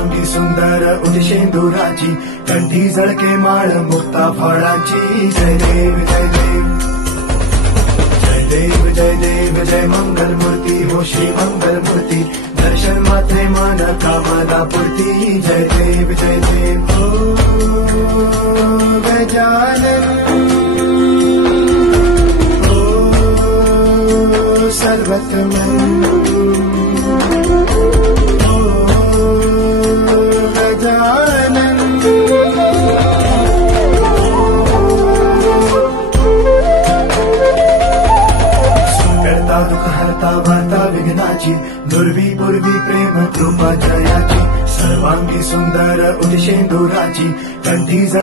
सर्वांगी सुंदर उदिशेंदुराची, कंठी झळके माळ मुक्ता फळाची. जय देव जय देव जय देव जय देव जय मंगल मूर्ती हो श्री मंगल मूर्ती, दर्शन मात्रे मन कामना पूर्ती. जय देव जय देव ओ गजानन ओ सर्वतमन दुःख हरता वार्ता विघ्नाची, दुर्वी पूर्वी प्रेम कृपा जयाची, सर्वांगी सुंदर उदिशेंदुराची, कंठी